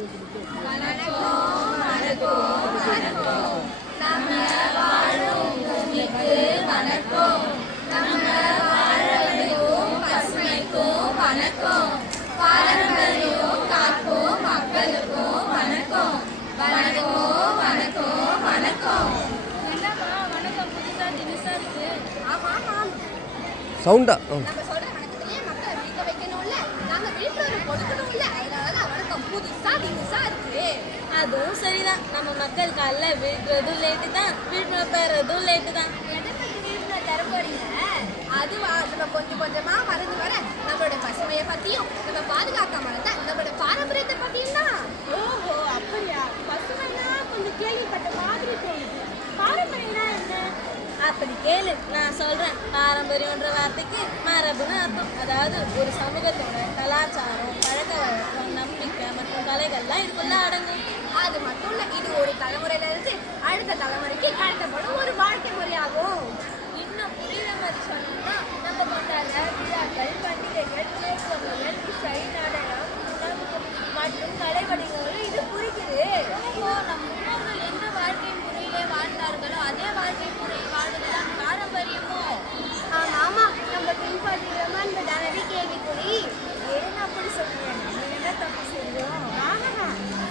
வணக்கம் வணக்கம் வணக்கம். நம்ம வாழும் பூமிக்கு வணக்கம். நம்ம வாழ வைக்கும் பசுமைக்கும் வணக்கம். பாரம்பரியம் காக்கும் மக்களுக்கும் வணக்கம். வணக்கம் வணக்கம் வணக்கம். என்னம்மா வணக்கம் புதுசா தினுசா இருக்கு? ஆமா ஆமாம். சவுண்டா நம்ம சொல்ற வணக்கத்திலேயே மக்கள் விழிக்க வைக்கணும்ல, நாங்க விழிப்புணர்வு கொடுக்கணும்ல, அதனாலதான் வணக்கம் புதுசா தினுசா இருக்கு. அதுவும் சரிதான். நம்ம மக்கள் காலைல விழிக்கிறதும் லேட்டு தான், விழிப்புணர்வு பெறதும் லேட்டு தான். எதை பத்தி விழிப்புணர்வு தர போறீங்க? அதுவா, நம்ம கொஞ்சம் கொஞ்சமா மறந்து வர நம்மளோட பசுமையை பத்தியும் நம்ம பாதுகாக்காம இருந்தா நம்மளோட பாரம்பரியத்தை பத்தியும் தான். ஓஹோ அப்படியா? பசுமைனா கொஞ்சம் கேள்விப்பட்ட மாதிரி தோணுது. பாரம்பரியம்னா என்ன? அப்படி கேளு, நான் சொல்றேன். பாரம்பரியம்ன்ற வார்த்தைக்கு மரபுன்னு அர்த்தம். அதாவது ஒரு சமூகத்தோட கலாச்சாரம், பழக்க வழக்கம், நம்பிக்கை மற்றும் கலைகள்லாம் இதுக்குள்ள அடங்கும். அது மட்டும் இல்ல, இது ஒரு தலைமுறையில இருந்து அடுத்த தலைமுறைக்கு கடத்தப்படும் ஒரு வாழ்க்கை முறையாகும். இன்னும் புரியுற மாதிரி சொன்னோம்னா, நம்ம கொண்டாடுற விழாக்கள், பண்டிகைகள், உணவுகள், இசை, நடனம், உணவு மற்றும் கலை வடிவங்களும் இது குறிக்குது. நம் முன்னோர்கள் எந்த வாழ்க்கை முறையிலே வாழ்ந்தார்களோ அதே வாழ்க்கை முறை வாழ்வதுதான் பாரம்பரியமோ. ஆமா, நம்ம பின்பற்றுறோமா என்பதானது கேள்விக்குறி. ஏன் அப்படி சொல்றீங்க? நம்ம என்ன தப்பு செஞ்சோம்?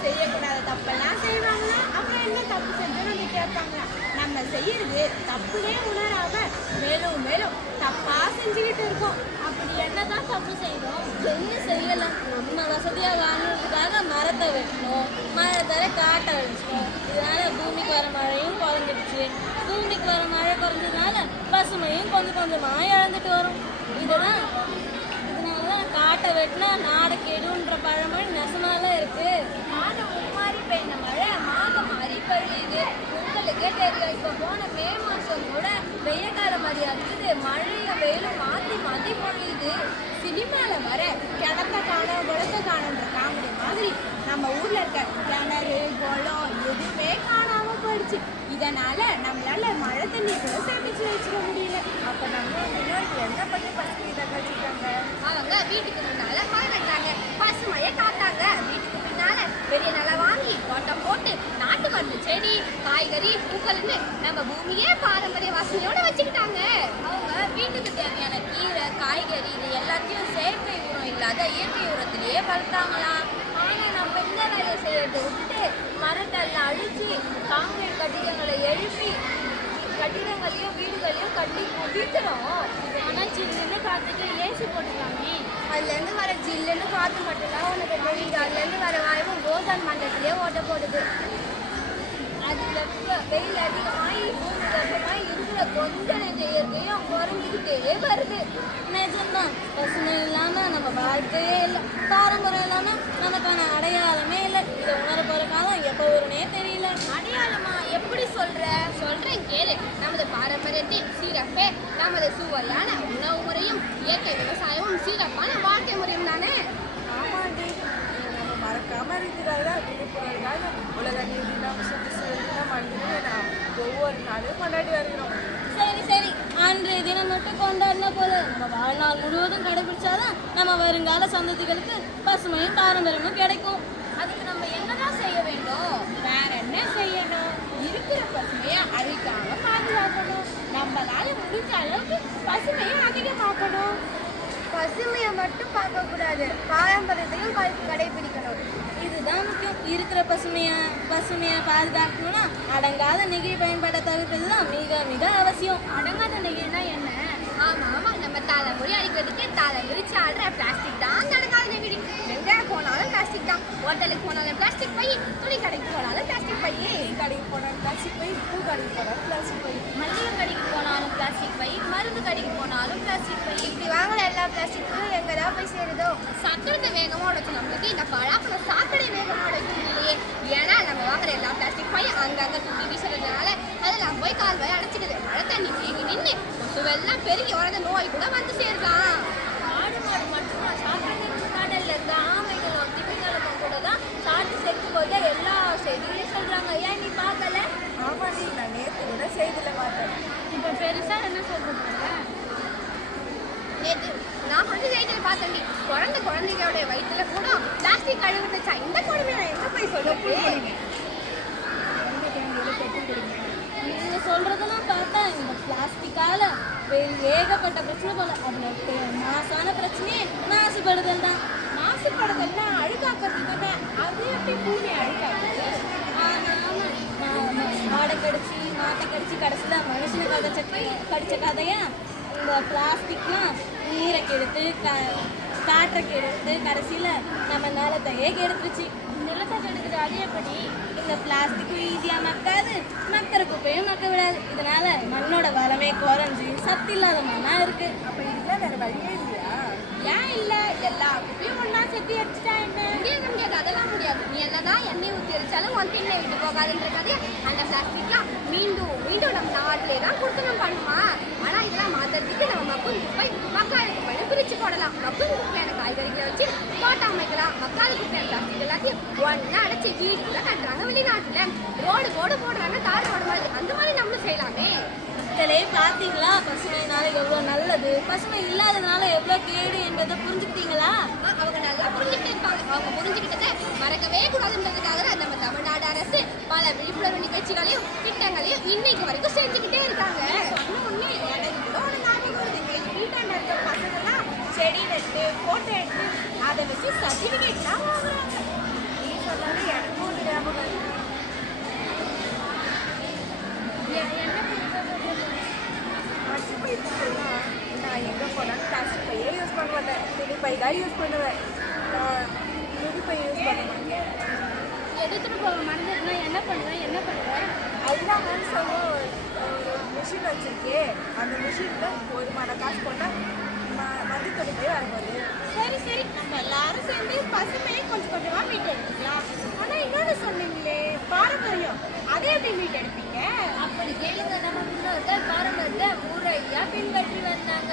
செய்யக்கூடாத தப்பெல்லாம் செய்வாங்களா? அப்புறம் என்ன தப்பு செஞ்சோம் நம்ம கேட்பாங்களா? நம்ம செய்யறது தப்புனே உணராம மேலும் மேலும் தப்பா செஞ்சுக்கிட்டு இருக்கோம். அப்படி என்னதான் தப்பு செய்யணும்? என்ன செய்யலாம்? நம்ம வசதியா வாழறதுக்காக மரத்தை வெட்டணும், மரத்தை காட்டை அழிச்சிட்டோம். இதனால பூமிக்கு வர மழையும் குறைஞ்சிடுச்சு. பூமிக்கு வர மழை குறைஞ்சதுனால பசுமையும் கொஞ்சம் கொஞ்சமா இழந்துட்டு வரும். இதனாலதான் காட்டை வெட்டினா நாடு கெடுன்ற பழமொழி நெசமால இருக்கு. மாதம் மும்மாறி பெய்ன மழை மாதம் மாறி பெய்யுது. உங்களுக்கே தெரியும், இப்போ போன மே மாசம் கூட வெய்ய காலம் மாதிரி இருக்குது. மழையும் வெயிலும் மாற்றி மாற்றி பொழியுது. சினிமால வர கிணத்த காணும் குளத்த காணுன்ற காமெடி மாதிரி நம்ம ஊர்ல இருக்க கிணறு குளம் எதுவுமே காணாம போயிடுச்சு. இதனால நம்மளால மழை தண்ணி கூட சேமிச்சு வச்சுக்க முடியல. அப்ப நம்ம முன்னோர்கள் என்ன பண்ணி பசுமை தக்காச்சிட்டாங்க? அவங்க வீட்டுக்கு முன்னால மரம் நட்டாங்க, பசுமையை காத்தாங்க. வீட்டுக்கு பின்னால பெரிய நிலம் வாங்கி தோட்டம் போட்டு நாட்டு மருந்து செடி, காய்கறி, பூக்கள்னு நம்ம பூமியே பாரம்பரிய வாசனையோட வச்சுக்கிட்டாங்க. அவங்க வீட்டுக்கு தேவையான கீரை, காய்கறி இது எல்லாத்தையும் செயற்கை உரம் இல்லாத இயற்கை உரத்திலேயே வளர்த்தாங்களாம். ஆனா நம்ம இந்த வேலையை செய்யறதை விட்டுட்டு மரத்தெல்லாம் அழிச்சு காங்கிரீட் கட்டிடங்களை எழுப்பி கட்டிடங்களையும் வீடுகளையும் கட்டி முடிக்கிறோம். ஆனா சில்லுன்னு காத்துக்கு ஏசி போட்டுக்கலாமே. அதுலேருந்து வர ஜில்லுன்னு காற்று மட்டும்தான் உனக்கு தெரியுது. அதுலேருந்து வர வாய்ப்பும் கோசான் மண்டலத்திலே ஓட்ட போடுது. அதுல வெயில் அதிகமாகி பூமி வெப்பமாகி இருக்கிற கொஞ்ச நெஞ்ச இயற்கையும் குறைஞ்சிக்கிட்டே வருது. நிஜம்தான், பசுமை இல்லாம நம்ம வாழ்க்கையே இல்லை, பாரம்பரியம் இல்லாம நமக்கான அடையாளமே இல்லை. இதை உணர போற காலம் எப்போ வரும்னே தெரியல. அடையாளமா? எப்படி சொல்றேன் கேளு. நமது பாரம்பரியத்தின் சிறப்பே நமது சுவையான உணவு முறையும் இயற்கை விவசாயமும் சிறப்பான வாழ்க்கை முறையும் தானே. ஆமாண்டி, நம்ம மறக்காம இருக்கிறதா விழிப்புணர்வுக்காக உலக நீதி தினம், சுற்றுச்சூழல் தினம் அப்படின்னு நாம் ஒவ்வொரு நாளும் கொண்டாடி வருகிறோம். சரி சரி, அன்றைய தினம் மட்டும் கொண்டாடினா போது நம்ம வாழ்நாள் முழுவதும் கடைபிடிச்சாதான் நம்ம வருங்கால சந்ததிகளுக்கு பசுமையும் பாரம்பரியமும் கிடைக்கும். அதுக்கு நம்ம என்னதான் செய்ய வேண்டும்? வேற என்ன செய்யணும்? இருக்கிற பசுமையை அழிக்காம பாதுகாக்கணும். நம்மளால முடிஞ்ச அளவுக்கு பசுமையை அதிகமாக்கணும். பசுமையை மட்டும் பார்க்கக்கூடாது, பாரம்பரியத்தையும் கடைபிடிக்கணும். இதுதான் முக்கியம். இருக்கிற பசுமையை பாதுகாக்கணும்னா அடங்காத நெகிழி பயன்பாட்டை தவிர்ப்பது தான் மிக மிக அவசியம். அடங்காத நெகிழினா என்ன? ஆமா, நம்ம தலைமுறை அடிக்கிறதுக்கு தலை விரிச்சு ஆடுற பிளாஸ்டிக் தான் அடங்காத நெகிழி. எங்க போனாலும் பிளாஸ்டிக் தான். ஹோட்டலுக்கு போனாலும் பிளாஸ்டிக் பை, துணி கடைக்கு போனாலும் பிளாஸ்டிக் பை, கடைக்கு போனாலும் பிளாஸ்டிக் பை, பூ கடைக்கு போனாலும் பிளாஸ்டிக் பை, மளிகை கடைக்கு போனாலும் பிளாஸ்டிக் பை, மருந்து கடைக்கு போனாலும் பிளாஸ்டிக் பை. இப்படி வாங்குற எல்லா பிளாஸ்டிக்கும் எங்கதான் போய் சேருதோ? சக்கரத்தை வேகமா உடைச்சு நம்மளுக்கு இந்த பழாப்பழம் சாக்கடை வேகமா உடைக்கும் இல்லையே. ஏன்னா நம்ம வாங்குற எல்லா பிளாஸ்டிக் பை அங்கங்க தூக்கி வீசுறதுனால அதெல்லாம் போய் கால்வாய் அடைச்சிடுது. மழை தண்ணி தேங்கி நின்று கொசுவெல்லாம் பெருகி வரத நோய் கூட வந்து சேருதான். ஆடு மாடு மட்டும் சாப்பிட்றதுக்கு கடல்ல இருந்த ஆமைகளும் திமிங்கலமும் கூட தான் சாப்பிட்டு செத்து போய் எல்லா செய்திகளையும் சொல்றாங்க. ஏன் நீ பார்க்கல? ஆமாடி, நான் நேற்று கூட செய்தியில பார்த்தேன். இப்போ பெருசா என்ன சொல்றாங்க? நேற்று நான் வந்து செய்தியில் பார்த்தேன், குழந்தைகளோட வயிற்றுல கூட பிளாஸ்டிக் கழுவுனுச்சா. இந்த கொடுமையை நான் எங்க நீங்க சொல்றதெல்லாம் பார்த்தா இந்த பிளாஸ்டிக்கால ஏகப்பட்ட பிரச்சனை போல. அதுல மாசான பிரச்சனையே மாசுபடுதல் தான். மாசுபடுதல்னா அழுக்காக்குறது தானே, அது எப்படி பூமி அழுக்காக்குது? மாடை கடிச்சு மாட்டை கடிச்சு கடைசியில் மனுஷனுக்கு கடிச்ச கதையா இந்த பிளாஸ்டிக்லாம் நீரை கெடுத்து காற்றை கெடுத்து கடைசியில் நம்ம நிலத்தையே கெடுத்துருச்சு. நிலத்தை கெடுக்குது அது எப்படி? இந்த பிளாஸ்டிக்கும் ஈஸியாக மக்காது, மக்கிற குப்பையும் மக்க விடாது. இதனால மண்ணோட வளமே குறைஞ்சி சத்து இல்லாத மண்ணா இருக்கு. அப்போ இதுதான் வேறு வழியே இல்லையா? ஏன் இல்லை, எல்லா குப்பையும் ஒன்றா சேர்த்து அடிச்சுட்டா என்ன? முடியாது, அதெல்லாம் முடியாது. நீ என்னதான் எண்ணெய் ஊற்றி அடிச்சாலும் ஒன் திண்ணை விட்டு போகாதுன்ற கதையை அந்த பிளாஸ்டிக்லாம் மீண்டும் மீண்டும் நம்ம நாட்டிலே தான் கொடுக்கணும் பண்ணுமா? ஆனால் இதெல்லாம் மாற்றுறதுக்கு நம்ம மக்கும் குப்பை மக்காத குப்பைன்னு பிரித்து போடலாம். மக்கும் குப்பையான காய்கறிகளை வச்சு தோட்டம் அமைக்கலாம். மக்காத குப்பையான பிளாஸ்டிக் எல்லாத்தையும் ஒன்றா அடைச்சி வீடு கூட கட்டுறாங்க வெளிநாட்டில். ரோடு போடுறாங்க, தார் ரோடு மாதிரி. அந்த மாதிரி நம்மளும் செய்யலாமே. மக்களே பார்த்தீங்களா, பசுமையினால எவ்வளோ நல்லது, பசுமை இல்லாததுனால எவ்வளோ கேடு என்பதை புரிஞ்சுக்கிட்டீங்களா? அவங்க நல்லா புரிஞ்சுக்கிட்டு இருப்பாங்க. அவங்க புரிஞ்சுக்கிட்டதை மறக்கவே கூடாதுன்றதுக்காக நம்ம தமிழ்நாடு அரசு பல விழிப்புணர்வு நிகழ்ச்சிகளையும் திட்டங்களையும் இன்னைக்கு வரைக்கும் செஞ்சுக்கிட்டே இருக்காங்க. ஒன்று எனக்கு கூட ஒரு ஞாபகம் வருது. எங்கள் வீட்டாண்ட இருக்க பசங்கள்லாம் செடி நட்டு ஃபோட்டோ எடுத்து அதை வச்சு சர்டிஃபிகேட்லாம் வாங்குறாங்க. நீ சொன்னாலும் எனக்கும் ஒரு ஞாபகம் இருக்கு. நான் எங்கே போனாலும் பிளாஸ்டிக் பையே யூஸ் பண்ண மாட்டேன், துணி பை தான் யூஸ் பண்ணுவேன். நான் துணி பை யூஸ் பண்ண மாட்டேன். எடுத்துட்டு போக மறந்துட்டுனா என்ன பண்ணுவேன்? அதுதான் சொல்லுவோம், ஒரு மிஷின் வச்சுருக்கேன். அந்த மிஷினில் போதுமான காசு போட்டால் மஞ்சள் துணி பை வரும்போது. சரி நம்ம எல்லாரும் சேர்ந்து பசுமையை கொஞ்சம் கொஞ்சமாக மீட் எடுத்துக்கலாம். ஆனால் இன்னொன்று சொன்னீங்களே பாரம்பரியம், அதை எப்படி மீட் எடுப்பீங்க? அப்படி கேளுங்க. நம்ம முன்னோர்கள் பாரம்பரியத்தை முறையா பின்பற்றி வந்தாங்க.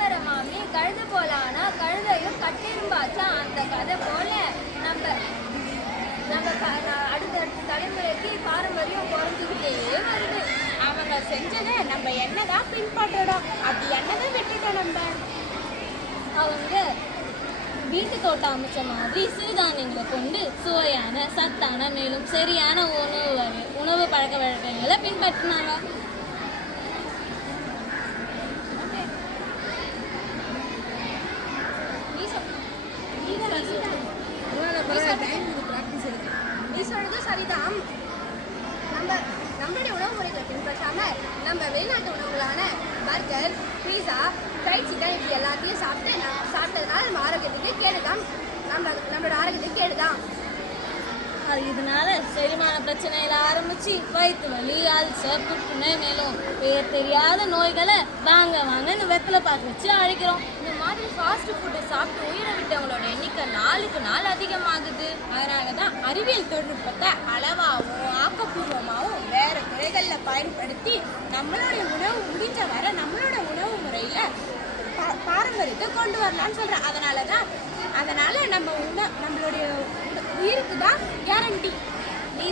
வர மாமி கழுது போலானா கழுதையும் கட்டிரும்பாச்சா, அந்த கதை போல நம்ம அடுத்தடுத்த தலைமுறைக்கு பாரம்பரியம் குறைஞ்சிக்கிட்டே வருது. அவங்க செஞ்சதை நம்ம என்னதான் பின்பற்றோம், அப்படி என்னதான் விட்டுட்டோம் நம்ம. அவங்க வீட்டு தோட்டம் அமைச்ச மாதிரி சிறுதானியங்களை கொண்டு சுவையான சத்தான மேலும் சரியான உணவு பழக்க வழக்கங்களை பின்பற்றினாங்க. நீ சொல்றது சரிதான். நம்மளுடைய உணவு முறைகளை பின்பற்றாம நம்ம வெளிநாட்டு உணவுகளான பர்கர், பீஸா, ஃப்ரைட் சிக்கன் இப்படி எல்லாத்தையும் சாப்பிட்டதுனால நம்ம ஆரோக்கியத்துக்கு கேடுதான். நம்மளோட ஆரோக்கியத்துக்கு கேடுதான். இதனால செரிமான பிரச்சனையில ஆரம்பிச்சு வயிற்று வலி, அல்சர், புற்றுநோய் மேலும் பேர் தெரியாத நோய்களை வாங்கன்னு வெத்தலை பார்த்து வச்சு அழைக்கிறோம். இந்த மாதிரி ஃபாஸ்ட் ஃபுட்டை சாப்பிட்டு உயிரை விட்டவங்களோட எண்ணிக்கை நாளுக்கு நாள் அதிகமாகுது. அதனால தான் அறிவியல் தொழில்நுட்பத்தை அளவாகவும் ஆக்கப்பூர்வமாகவும் வேறு துறைகளில் பயன்படுத்தி நம்மளுடைய உணவு முடிஞ்ச வர நம்மளோட உணவு முறையில் பாரம்பரியத்தை கொண்டு வரலான்னு சொல்கிறேன். அதனால நம்மளுடைய உயிருக்கு தான் கேரண்டி. நீ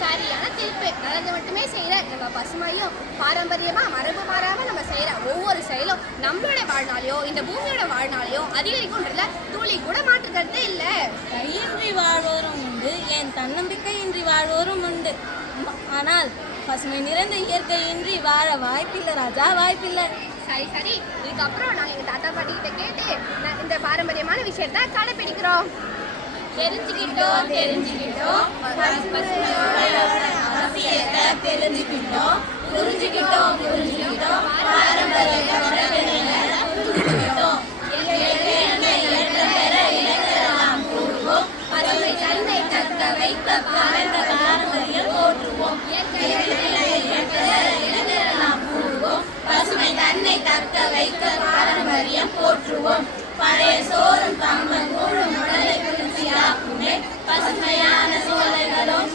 சரியான தீர்ப்பு. நல்லது மட்டுமே செய்கிற நம்ம பசுமையும் பாரம்பரியமாக மரபு மாறாமல் நம்ம செய்கிற ஒவ்வொரு செயலும் நம்மளோட வாழ்நாளையோ இந்த பூமியோட வாழ்நாளையோ அதிகரிக்கும்ன்றதுல துளி கூட மாற்றுக்கிறதே இல்லை. கையின்றி வாழ்வோரும் உண்டு, ஏன் தன்னம்பிக்கையின்றி வாழ்வோரும் உண்டு. ஆனால் பசுமை நிறைந்த இயற்கையின்றி வாழ வாய்ப்பில்லை ராஜா, வாய்ப்பில்லை. சரி இதுக்கப்புறம் நாங்கள் எங்கள் தாத்தா பாட்டி கிட்ட கேட்டு இந்த பாரம்பரியமான விஷயத்த கடைப்பிடிக்கிறோம். தெரிஞ்சுக்கிட்டோம் அவசியத்தை தெரிஞ்சுக்கிட்டோம், புரிஞ்சுக்கிட்டோம் பாரம்பரியத்தை புரிஞ்சுக்கிட்டோம். பசுமை தன்னை தக்க வைக்க பாரம்பரியம் போற்றுவோம். பசுமை தன்னை தக்க வைக்க பாரம்பரியம் போற்றுவோம். பழைய சோறும் கம்பன் கூழும் உடலை குளிர்ச்சியாக்குமே, பசுமையான சோலைகளும்